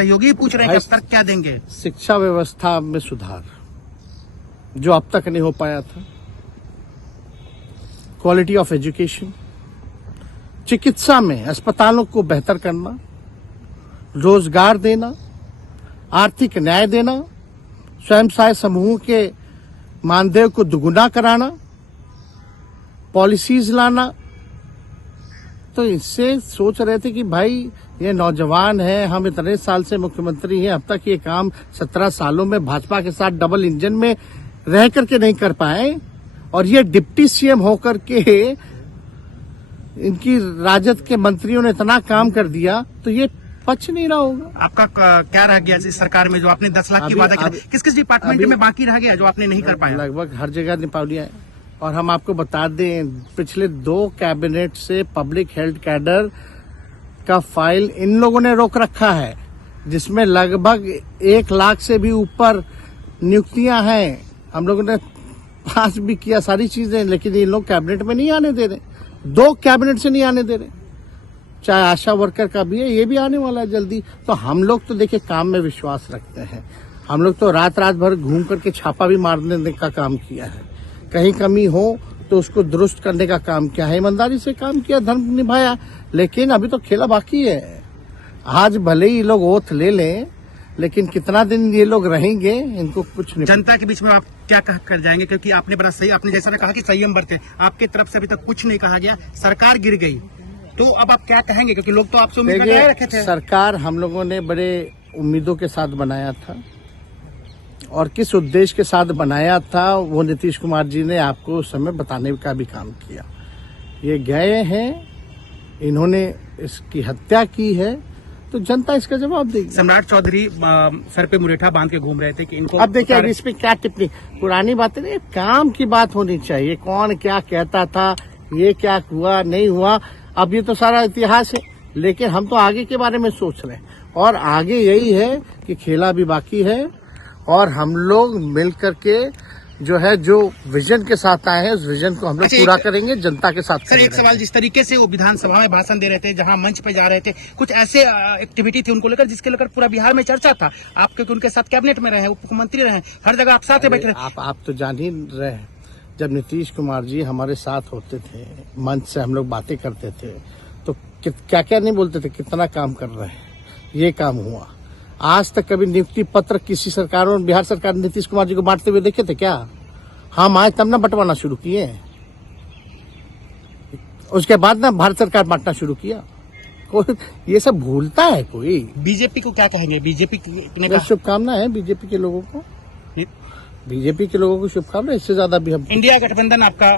सहयोगी पूछ रहे हैं कि तर्क क्या देंगे? शिक्षा व्यवस्था में सुधार जो अब तक नहीं हो पाया था, क्वालिटी ऑफ एजुकेशन, चिकित्सा में अस्पतालों को बेहतर करना, रोजगार देना, आर्थिक न्याय देना, स्वयं सहायता समूह के मानदेय को दुगुना कराना, पॉलिसीज लाना। तो इससे सोच रहे थे कि भाई ये नौजवान है, हम इतने साल से मुख्यमंत्री हैं, अब तक ये काम 17 सालों में भाजपा के साथ डबल इंजन में रह करके नहीं कर पाए, और ये डिप्टी सीएम होकर के इनकी राजद के मंत्रियों ने इतना काम कर दिया, तो ये पच नहीं रहा होगा। आपका क्या रह गया इस सरकार में जो आपने 10 लाख की वादा किया? किस किस डिपार्टमेंट में बाकी रह गया जो आपने नहीं कर पाया? लगभग हर जगह निपा लिया है। और हम आपको बता दें, पिछले 2 कैबिनेट से पब्लिक हेल्थ कैडर का फाइल इन लोगों ने रोक रखा है, जिसमें लगभग 1 लाख से भी ऊपर नियुक्तियां हैं। हम लोगों ने पास भी किया सारी चीजें, लेकिन ये लोग कैबिनेट में नहीं आने दे रहे। 2 कैबिनेट से नहीं आने दे रहे। चाहे आशा वर्कर का भी है, ये भी आने वाला है जल्दी। तो हम लोग तो देखिए काम में विश्वास रखते हैं। हम लोग तो रात रात भर घूम करके छापा भी मारने का काम किया है। कहीं कमी हो तो उसको दुरुस्त करने का काम किया है, ईमानदारी से काम किया, धर्म निभाया। लेकिन अभी तो खेला बाकी है। आज भले ही लोग ओथ ले लें, लेकिन कितना दिन ये लोग रहेंगे, इनको कुछ नहीं। जनता के बीच में आप क्या कह कर जाएंगे? क्योंकि आपने बड़ा सही, आपने जैसा कहा कि संयम बरते, आपकी तरफ से अभी तक कुछ नहीं कहा गया, सरकार गिर गई, तो अब आप क्या कहेंगे? क्योंकि लोग तो आपसे उम्मीद लगाए रखे थे। सरकार हम लोगों ने बड़े उम्मीदों के साथ बनाया था, और किस उद्देश्य के साथ बनाया था वो नीतीश कुमार जी ने आपको उस समय बताने का भी काम किया। ये गए हैं, इन्होंने इसकी हत्या की है, तो जनता इसका जवाब देगी। सम्राट चौधरी सर पे मुरेठा बांध के घूम रहे थे कि इनको अब देखिए, इस पे क्या टिप्पणी, पुरानी बातें नहीं, काम की बात होनी चाहिए। कौन क्या कहता था, ये क्या हुआ नहीं हुआ, अब ये तो सारा इतिहास है। लेकिन हम तो आगे के बारे में सोच रहे हैं, और आगे यही है कि खेला भी बाकी है, और हम लोग मिल करके जो है, जो विजन के साथ आए हैं, उस विजन को हम लोग पूरा करेंगे, जनता के साथ। सर एक सवाल, जिस तरीके से वो विधानसभा में भाषण दे रहे थे, जहां मंच पे जा रहे थे, कुछ ऐसे एक्टिविटी थी उनको लेकर जिसके लेकर पूरा बिहार में चर्चा था। आप क्योंकि उनके साथ कैबिनेट में रहे, मुख्यमंत्री रहे, हर जगह आप साथ बैठे रहे। आप तो जान ही रहे हैं, जब नीतीश कुमार जी हमारे साथ होते थे, मंच से हम लोग बातें करते थे, तो क्या क्या नहीं बोलते थे, कितना काम कर रहे हैं, ये काम हुआ। आज तक कभी नियुक्ति पत्र किसी सरकारों, बिहार सरकार नीतीश कुमार जी को बांटते हुए देखे थे क्या? हम आए तब ना बंटवाना शुरू किए, उसके बाद ना भारत सरकार बांटना शुरू किया। कोई ये सब भूलता है कोई? बीजेपी को क्या कहेंगे? बीजेपी ने शुभकामना है बीजेपी के लोगों को, बीजेपी के लोगों को शुभकामना। इससे ज्यादा भी हम इंडिया गठबंधन आपका